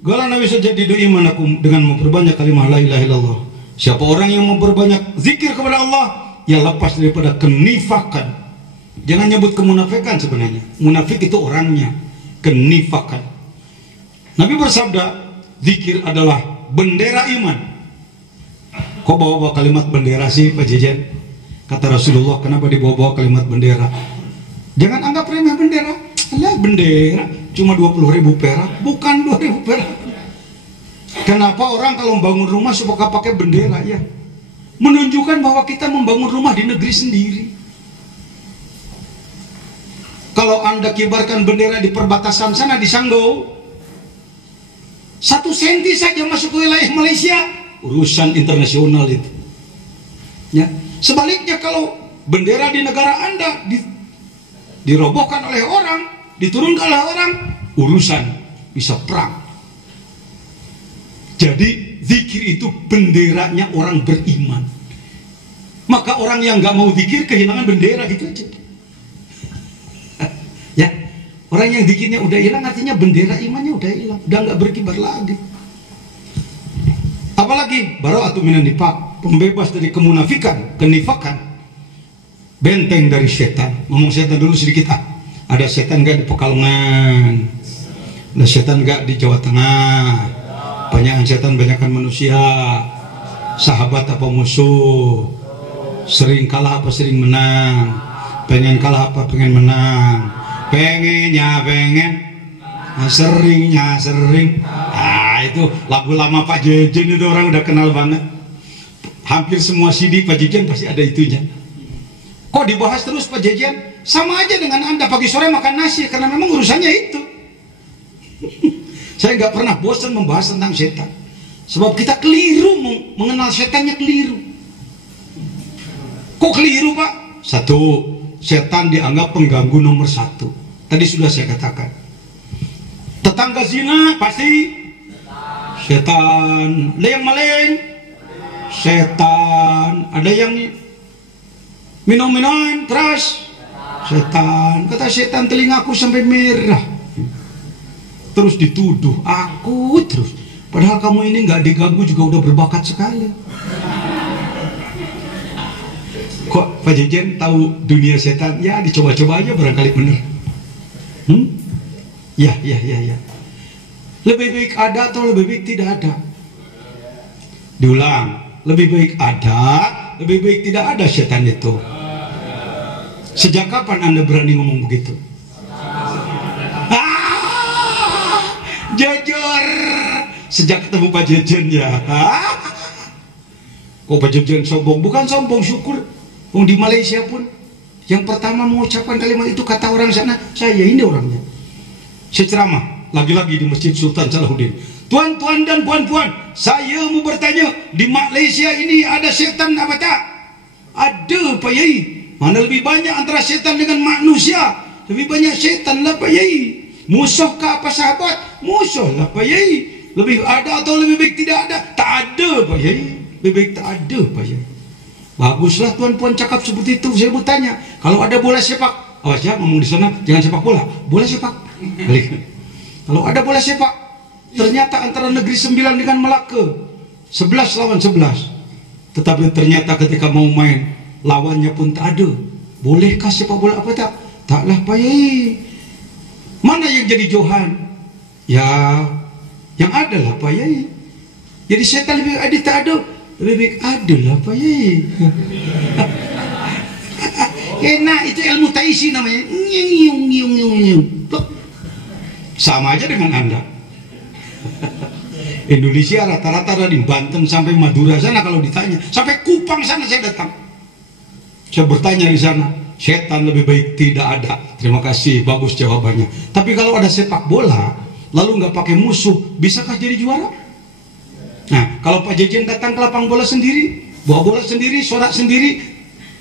Gala nabi saja di iman aku dengan memperbanyak kalimat la ilaha illallah. Siapa orang yang memperbanyak zikir kepada Allah, ia lepas daripada kenifakan. Jangan nyebut kemunafikan sebenarnya. Munafik itu orangnya, kenifakan. Nabi bersabda, zikir adalah bendera iman. Kok bawa-bawa kalimat bendera sih Pak Jejen? Kata Rasulullah, kenapa dibawa-bawa kalimat bendera? Jangan anggap remeh bendera. Alah, bendera cuma 20.000 perak, bukan 2.000 perak. Kenapa orang kalau membangun rumah suka pakai bendera ya? Menunjukkan bahwa kita membangun rumah di negeri sendiri. Kalau Anda kibarkan bendera di perbatasan sana di Sanggau, 1 senti saja masuk ke wilayah Malaysia, urusan internasional itu. Ya. Sebaliknya kalau bendera di negara Anda dirobohkan oleh orang, diturunkan oleh orang, urusan bisa perang. Jadi zikir itu benderanya orang beriman. Maka orang yang nggak mau zikir kehilangan bendera, gitu aja. Ya, orang yang zikirnya udah hilang artinya bendera imannya udah hilang, udah nggak berkibar lagi. Apalagi bara'atu minan nifaq, pembebas dari kemunafikan, kenifakan, benteng dari setan. Ngomong setan dulu sedikit Ada setan gak di Pekalongan? Ada setan gak di Jawa Tengah? Banyakan setan, banyakan manusia. Sahabat apa musuh? Sering kalah apa sering menang? Pengen kalah apa pengen menang? Pengennya pengen, seringnya sering. Itu lagu lama Pak Jejen, itu orang udah kenal banget. Hampir semua CD Pak Jejen pasti ada itunya. Kok dibahas terus Pak Jejen? Sama aja dengan Anda pagi sore makan nasi, karena memang urusannya itu. Saya nggak pernah bosan membahas tentang setan, sebab kita keliru mengenal setannya, keliru. Kok keliru Pak? 1, setan dianggap pengganggu nomor 1. Tadi sudah saya katakan. Tetangga zina pasti setan. Ada yang maling, setan. Ada yang minum-minuman keras, setan. Kata setan, telingaku sampai merah. Terus dituduh aku terus, padahal kamu ini nggak diganggu juga udah berbakat sekali. Kok Pak Jejen tahu dunia setan? Ya dicoba-coba aja, barangkali bener. Ya. Lebih baik ada atau lebih baik tidak ada? Diulang, lebih baik ada, lebih baik tidak ada setan itu. Sejak kapan Anda berani ngomong begitu? Jujur, sejak ketemu Pak Jejen ya. Kok Pak Jejen sombong? Bukan sombong, syukur. Di Malaysia pun yang pertama mengucapkan kalimat itu, kata orang sana, saya ini orangnya. Saya ceramah lagi-lagi di Masjid Sultan Salahuddin. Tuan-tuan dan puan-puan, saya mau bertanya, di Malaysia ini ada setan apa tak? Ada Pak Yai. Mana lebih banyak antara setan dengan manusia? Lebih banyak setan lah Pak Yai. Musuh kah apa sahabat? Musuh lah Pak Yai. Lebih ada atau lebih baik tidak ada? Tak ada Pak Yai. Lebih baik tak ada Pak Yai. Baguslah tuan-puan cakap seperti itu. Saya mau tanya, kalau ada bola sepak, awas ya ngomong di sana, jangan sepak bola, bola sepak. Kalau ada bola sepak, ternyata antara Negeri Sembilan dengan Melaka 11 lawan 11, tetapi ternyata ketika mau main lawannya pun tak ada. Bolehkah sepak bola apa tak? Taklah Pak Yai. Mana yang jadi Johan? Ya, yang ada lah Pak Yai. Jadi setan lebih ada tak ada? Lebih baik ada lah Pak Yai. Enak, itu ilmu taisi namanya. Sama aja dengan Anda. Indonesia rata-rata dari Banten sampai Madura sana, kalau ditanya, sampai Kupang sana saya datang. Saya bertanya di sana, setan lebih baik tidak ada. Terima kasih, bagus jawabannya. Tapi kalau ada sepak bola, lalu nggak pakai musuh, bisakah jadi juara? Nah, kalau Pak Jejen datang ke lapang bola sendiri, bawa bola sendiri, sorak sendiri,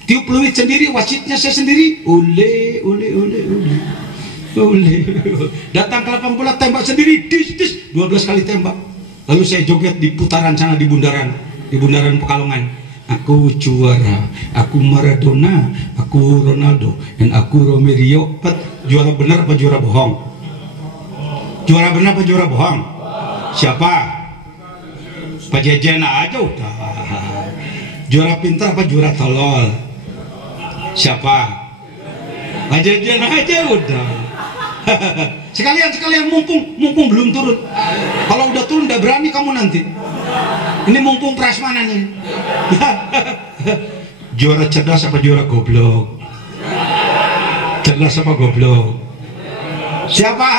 tiup peluit sendiri, wasitnya saya sendiri, ole. Datang ke lapang bola, tembak sendiri, dis, 12 kali tembak. Lalu saya joget di putaran sana, di bundaran Pekalongan. Aku juara, aku Maradona, aku Ronaldo, dan aku Romario. Juara benar apa juara bohong? Juara benar apa juara bohong? Siapa? Pak Jejen aja udah. Juara pintar apa juara tolol? Siapa? Pak Jejen aja udah. Sekalian mumpung belum turun. Kalau udah turun udah berani kamu nanti. Ini mumpung prasmanan ini. Juara cerdas apa juara goblok? Cerdas apa goblok? Siapa?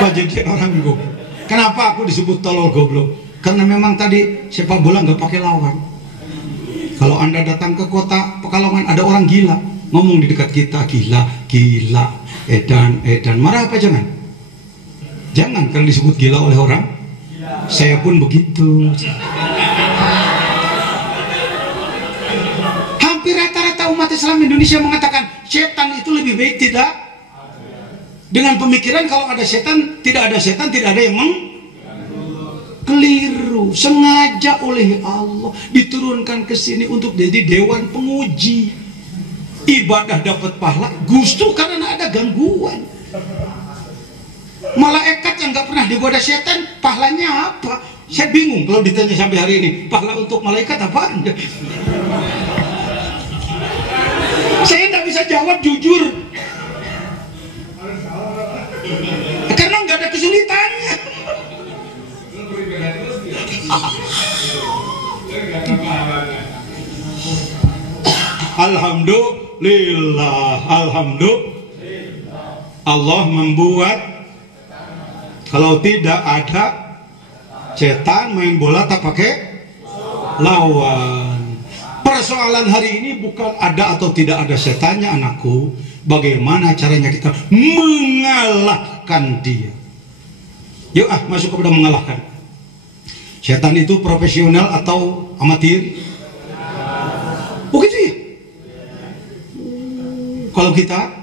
Pak Jejen orang goblok. Kenapa aku disebut tolol goblok? Karena memang tadi sepak bola nggak pakai lawan. Kalau Anda datang ke kota Pekalongan ada orang gila ngomong di dekat kita, gila, edan, marah apa jangan? Jangan, karena disebut gila oleh orang. Saya pun begitu. Hampir rata-rata umat Islam Indonesia mengatakan setan itu lebih baik tidak. Dengan pemikiran kalau ada setan, tidak ada yang keliru. Sengaja oleh Allah diturunkan ke sini untuk jadi dewan penguji. Ibadah dapat pahala gustu karena ada gangguan. Malaikat yang nggak pernah digoda setan, pahalanya apa? Saya bingung kalau ditanya sampai hari ini, pahala untuk malaikat apa? Saya nggak bisa jawab jujur, karena nggak ada kesulitannya. Alhamdulillah, Allah membuat. Kalau tidak ada setan main bola tak pakai lawan. Persoalan hari ini bukan ada atau tidak ada setannya anakku, bagaimana caranya kita mengalahkan dia. Yuk masuk kepada mengalahkan. Setan itu profesional atau amatir? Oh gitu ya? Kalau kita,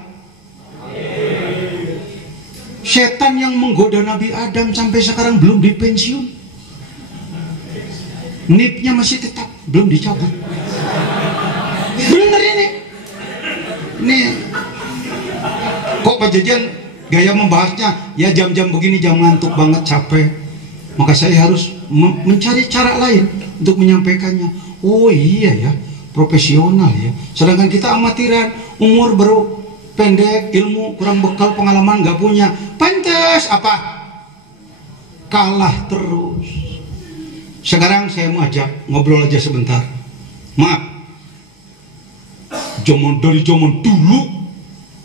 setan yang menggoda Nabi Adam sampai sekarang belum dipensiun. Nipnya masih tetap belum dicabut. Bener ini. Nih, kok Pak Jejen gaya membahasnya ya jam-jam begini, jam ngantuk banget, capek. Maka saya harus mencari cara lain untuk menyampaikannya. Oh iya ya, profesional ya. Sedangkan kita amatiran, umur baru pendek, ilmu kurang bekal, pengalaman nggak punya. Pantes apa? Kalah terus. Sekarang saya mau ajak ngobrol aja sebentar. Maaf, dari zaman dulu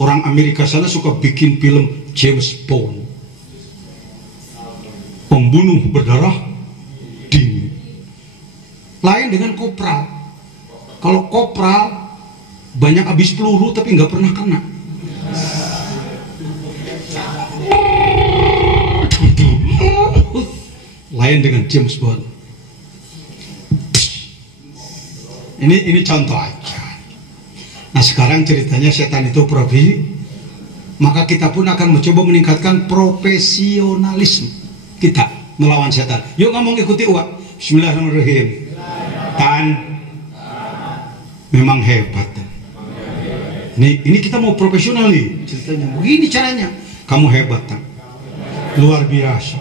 orang Amerika sana suka bikin film James Bond, pembunuh berdarah dingin. Lain dengan kopral. Kalau kopral banyak habis peluru tapi nggak pernah kena. Lain dengan James Bond. Ini contoh aja. Nah sekarang ceritanya setan itu profesi, maka kita pun akan mencoba meningkatkan profesionalisme kita melawan setan. Yuk ngomong ikuti uang. Bismillahirrahmanirrahim. Tan, memang hebat. Ini kita mau profesional nih ceritanya. Begini caranya. Kamu hebat, Tan. Luar biasa.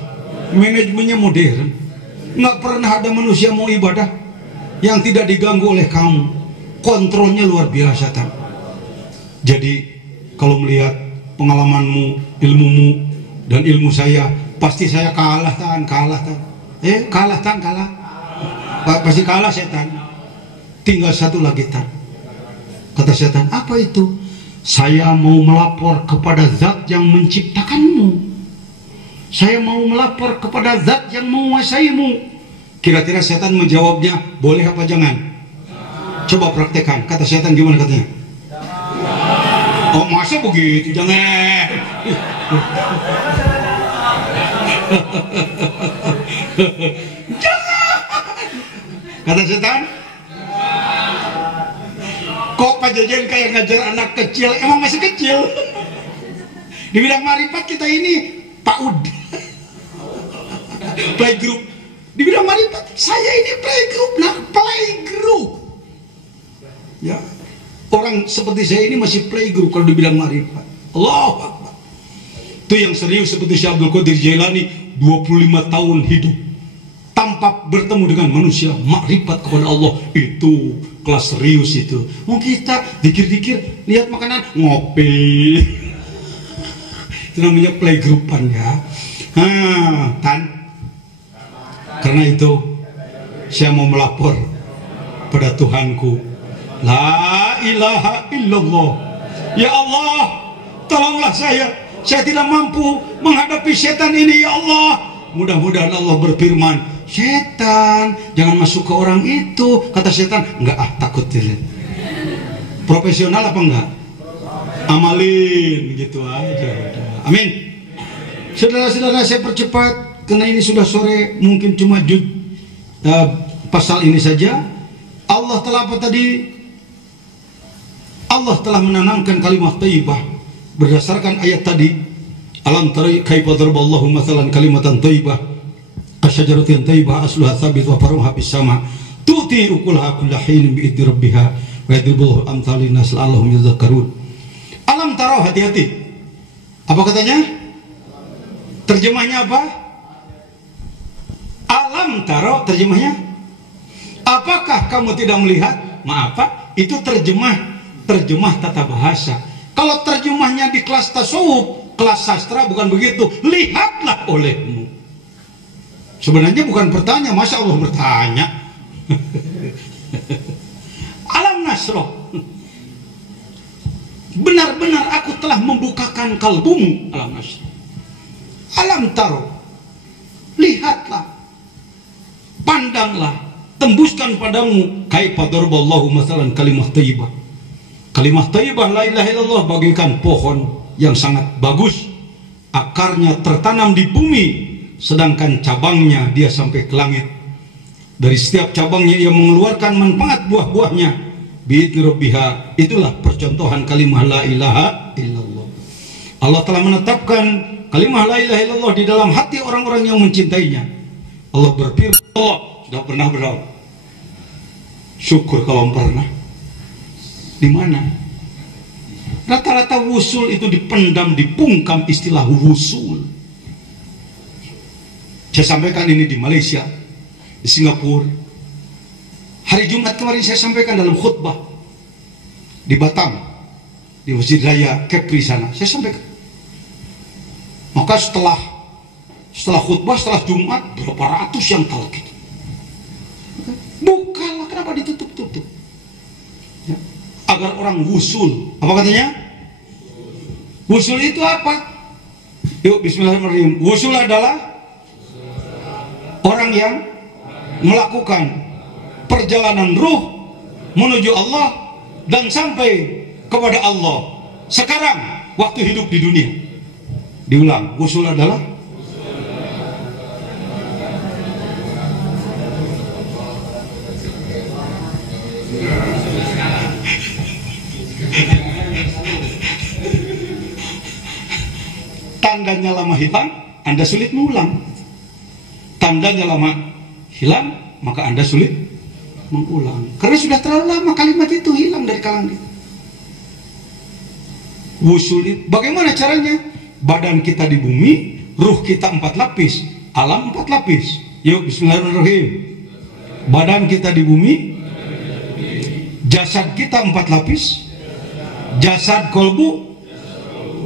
Manajemennya modern. Nggak pernah ada manusia mau ibadah yang tidak diganggu oleh kamu. Kontrolnya luar biasa, Tan. Jadi kalau melihat pengalamanmu, ilmumu dan ilmu saya, pasti saya kalah, Tan. Kalah, Tan. Pasti kalah setan. Tinggal satu lagi, Tan. Kata setan, apa itu? Saya mau melapor kepada zat yang menciptakanmu. Saya mau melapor kepada zat yang menguasaimu. Kira-kira setan menjawabnya, boleh apa jangan? Coba praktekkan. Kata setan gimana katanya? Oh masa begitu? Jangan. Jangan. Kata setan, kok Pak Jejen kayak ngajar anak kecil? Emang masih kecil. Di bidang marifat kita ini PAUD, playgroup. Di bidang marifat saya ini playgroup. Nah playgroup ya, orang seperti saya ini masih playgroup kalau di bidang marifat. Allah Akbar. Itu yang serius seperti Syekh Abdul Qadir Jailani 25 tahun hidup tanpa bertemu dengan manusia, makrifat kepada Allah, itu kelas serius itu. Mau kita dikir-dikir lihat makanan, ngopi. Itu namanya playgroupan ya. Karena itu saya mau melapor pada Tuhanku, la ilaha illallah. Ya Allah, tolonglah saya tidak mampu menghadapi setan ini ya Allah. Mudah-mudahan Allah berfirman, setan jangan masuk ke orang itu. Kata setan, enggak takut dilihat. Profesional apa enggak? Amalin gitu aja. Amin. Saudara-saudara, saya percepat karena ini sudah sore, mungkin cuma pasal ini saja. Allah telah apa tadi? Allah telah menanamkan kalimat thayyibah berdasarkan ayat tadi. Alam tara kaifa daraballahu mathalan kalimatan thayyibah kasyajaratin thayyibah asluha thabit wa faruha fis sama tu'ti ukulaha kulla hinin bi idni rabbiha wa yadribullahu amthalin nas la'allahum yadhakkarun. Alam tara, hati-hati. Apa katanya? Terjemahnya apa? Alam tara, terjemahnya apakah kamu tidak melihat? Maaf Pak, itu terjemah tata bahasa. Kalau terjemahnya di kelas tasawuf, kelas sastra, bukan begitu. Lihatlah olehmu. Sebenarnya bukan bertanya, masa Allah bertanya? Alam nasroh, benar-benar aku telah membukakan kalbumu. Alam nasroh, alam taro, lihatlah, pandanglah, tembuskan padamu. Kaifa daraballahu masalan kalimat thayyibah. Kalimat thayyibah la ilaha illallah bagaikan pohon yang sangat bagus, akarnya tertanam di bumi, sedangkan cabangnya dia sampai ke langit. Dari setiap cabangnya ia mengeluarkan manfaat buah-buahnya. Bi'idni rabbiha, itulah percontohan kalimah la ilaha illallah. Allah telah menetapkan kalimah la ilaha illallah di dalam hati orang-orang yang mencintainya. Allah berfirman, Allah sudah pernah berdoa. Syukur kalau pernah. Di mana? Rata-rata wusul itu dipendam, dipungkam istilah wusul. Saya sampaikan ini di Malaysia, di Singapura. Hari Jumat kemarin saya sampaikan dalam khutbah di Batam, di Masjid Raya Kepri sana. Saya sampaikan. Maka setelah khutbah, setelah Jumat, berapa ratus yang talqin. Bukalah, kenapa ditutup-tutup? Ya. Agar orang wusul. Apa katanya? Wusul itu apa? Yuk, bismillahirrahmanirrahim. Wusul adalah orang yang melakukan perjalanan ruh menuju Allah dan sampai kepada Allah sekarang waktu hidup di dunia. Diulang, wusul adalah tandanya lama hilang, Anda sulit mengulang. Tandanya lama hilang, maka Anda sulit mengulang. Karena sudah terlalu lama kalimat itu hilang dari kalangan kita. Wusul itu, bagaimana caranya? Badan kita di bumi, ruh kita 4 lapis, alam 4 lapis. Yuk, bismillahirrahmanirrahim. Badan kita di bumi, jasad kita 4 lapis, jasad kolbu,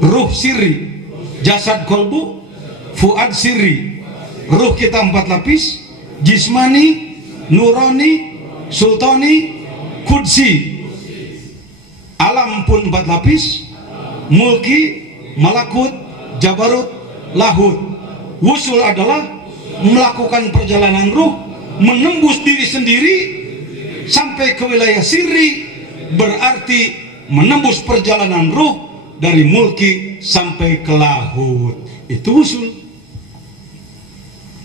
ruh sirri, jasad kolbu, fuad sirri. Ruh kita 4 lapis, jismani, nurani, sultani, kudsi. Alam pun 4 lapis, mulki, malakut, jabarut, lahut. Wusul adalah melakukan perjalanan ruh, menembus diri sendiri sampai ke wilayah sirri, berarti menembus perjalanan ruh dari mulki sampai ke lahut. Itu wusul.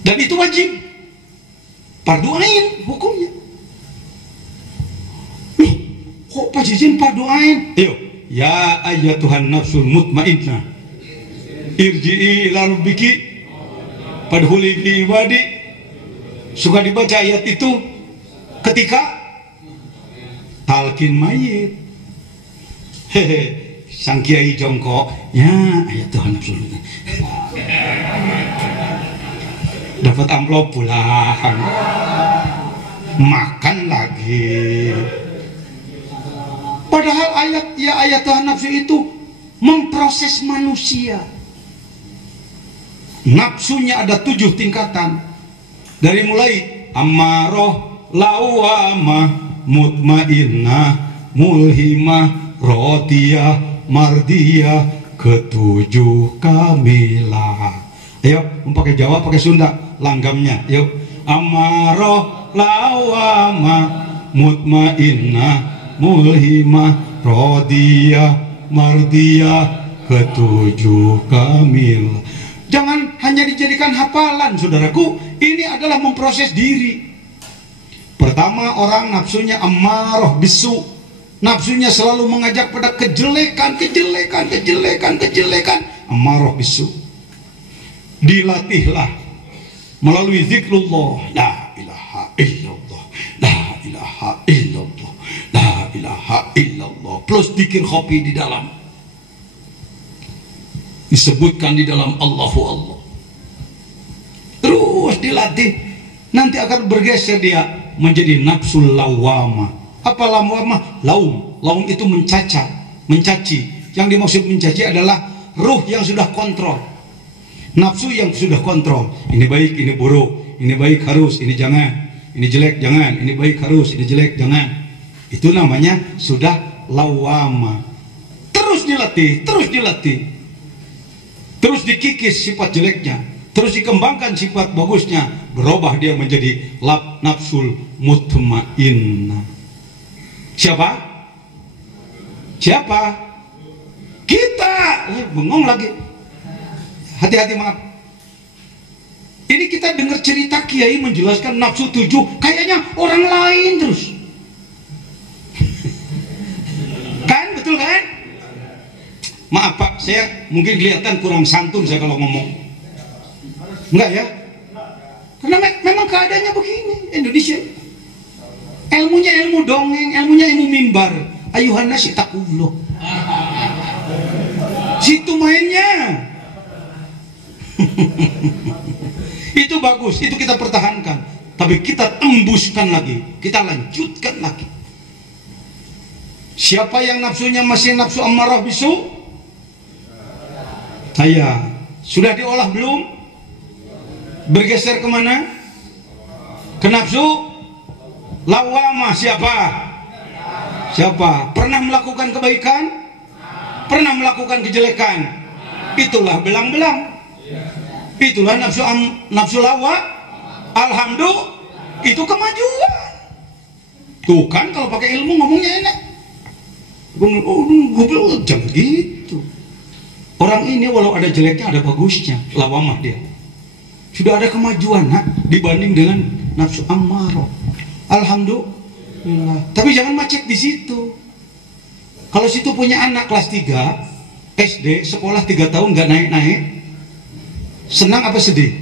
Dan itu wajib, fardu ain hukumnya. Loh, kok Pak Jijin fardu ain? Ayo, ya ayyatuhan nafsul mutmainnah, irji'i ila rabbiki fadkhuli fi ibadi. Suka dibaca ayat itu ketika talqin mayit. Hehe, sang kiai jongkok, ya ayat Tuhan nafsul mutmainnah. dapat amplop pulang, makan lagi. Padahal ayat Tuhan nafsu itu memproses manusia. Nafsunya ada 7 tingkatan. Dari mulai ammaroh, lawamah, mutmainnah, mulhimah, rodiyah, mardiyah, ketujuh kamilah. Ayo, pakai Jawa, pakai Sunda, langgamnya. Yuk, ammaroh, lawamah, mutmainnah, mulhimah, rodiyah, mardiyah, ketujuh kamilah. Jangan hanya dijadikan hafalan, saudaraku. Ini adalah memproses diri. Pertama, orang nafsunya ammarah bisu. Nafsunya selalu mengajak pada kejelekan, kejelekan, kejelekan, kejelekan. Ammarah bisu. Dilatihlah melalui zikrullah, la ilaha illallah, la ilaha illallah, la ilaha illallah, plus zikir khofi di dalam. Disebutkan di dalam Allahu Allah. Terus dilatih, nanti akan bergeser dia menjadi nafsul lawamah. Apa lawamah? Laum itu mencaci. Yang dimaksud mencaci adalah ruh yang sudah kontrol, nafsu yang sudah kontrol. Ini baik, ini buruk, ini baik harus, ini jangan, ini jelek jangan, ini baik harus, ini jelek jangan. Itu namanya sudah lawamah. Terus dilatih, terus dikikis sifat jeleknya, terus dikembangkan sifat bagusnya, berubah dia menjadi nafsul mutmainnah. Siapa? Kita. Bengong lagi. Hati-hati, maaf. Ini kita dengar cerita kiai menjelaskan nafsu 7, kayaknya orang lain terus. Kan, betul kan? Maaf Pak, saya mungkin kelihatan kurang santun saya kalau ngomong. Enggak ya? Karena memang keadaannya begini Indonesia. Ilmunya ilmu dongeng, ilmunya ilmu mimbar. Ayuhan nasi takullah. Situ mainnya. Itu bagus, itu kita pertahankan. Tapi kita tembuskan lagi, kita lanjutkan lagi. Siapa yang nafsunya masih nafsu ammarah bisu? Saya. Sudah diolah belum? Bergeser kemana? Ke nafsu lawamah. Siapa? Pernah melakukan kebaikan? Pernah melakukan kejelekan? Itulah belang-belang. Itulah nafsu lawa. Alhamdulillah, itu kemajuan. Tuh kan, kalau pakai ilmu ngomongnya enak. Jangan gitu. Orang ini walau ada jeleknya ada bagusnya, lawamah dia. Sudah ada kemajuan dibanding dengan nafsu ammarah. Alhamdulillah. Tapi jangan macet di situ. Kalau situ punya anak kelas 3 SD, sekolah 3 tahun nggak naik-naik, senang apa sedih?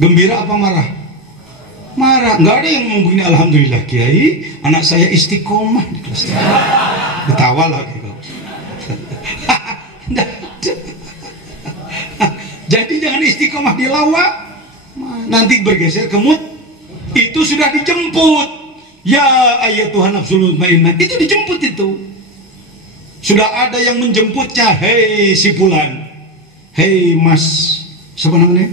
Gembira apa marah? Marah. Nggak ada yang ngomong begini, alhamdulillah kiai, anak saya istiqomah di kelas 3. Ketawa lagi kau. Jadi jangan istiqomah di lawa, nanti bergeser ke mut. Itu sudah dijemput. Ya ayat Tuhan nafsul mutmainnah, itu dijemput itu. Sudah ada yang menjemputnya. Hei si Fulan, hei Mas, siapa namanya?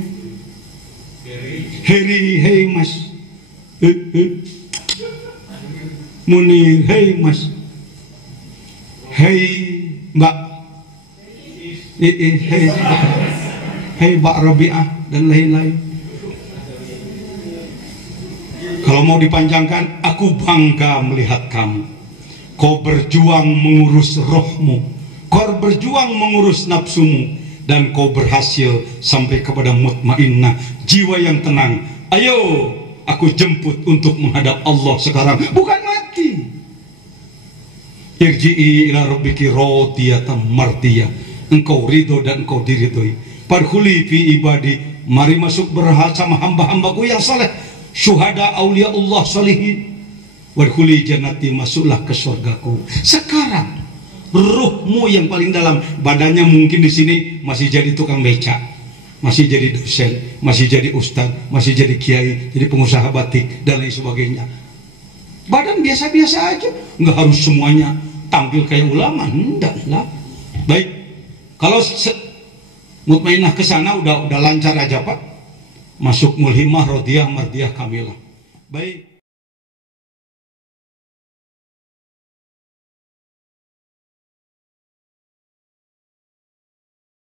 Heri, hei Mas. Munir, hei Mas. Hei Mbak. Hei Mbak Rabi'ah dan lain-lain. Kalau mau dipanjangkan, aku bangga melihat kamu. Kau berjuang mengurus rohmu, kau berjuang mengurus nafsumu, dan kau berhasil sampai kepada mutmainnah, jiwa yang tenang. Ayo, aku jemput untuk menghadap Allah sekarang, bukan mati. Irji'i ila rabbiki radiyatan mardiyah. Engkau ridho dan engkau diridhoi. Fadkhuli fi ibadi, mari masuk bersama hamba-hambaku yang saleh, syuhada auliaullah salihin. Wadkhuli jannati, masuklah ke surgaku. Sekarang ruhmu yang paling dalam, badannya mungkin di sini masih jadi tukang becak, masih jadi dosen, masih jadi ustadz, masih jadi kiai, jadi pengusaha batik dan lain sebagainya. Badan biasa-biasa aja, nggak harus semuanya tampil kayak ulama, enggak lah. Baik, kalau mutmainah ke sana udah lancar aja Pak, masuk mulhimah, rodiyah, mardiyah, kamilah. Baik.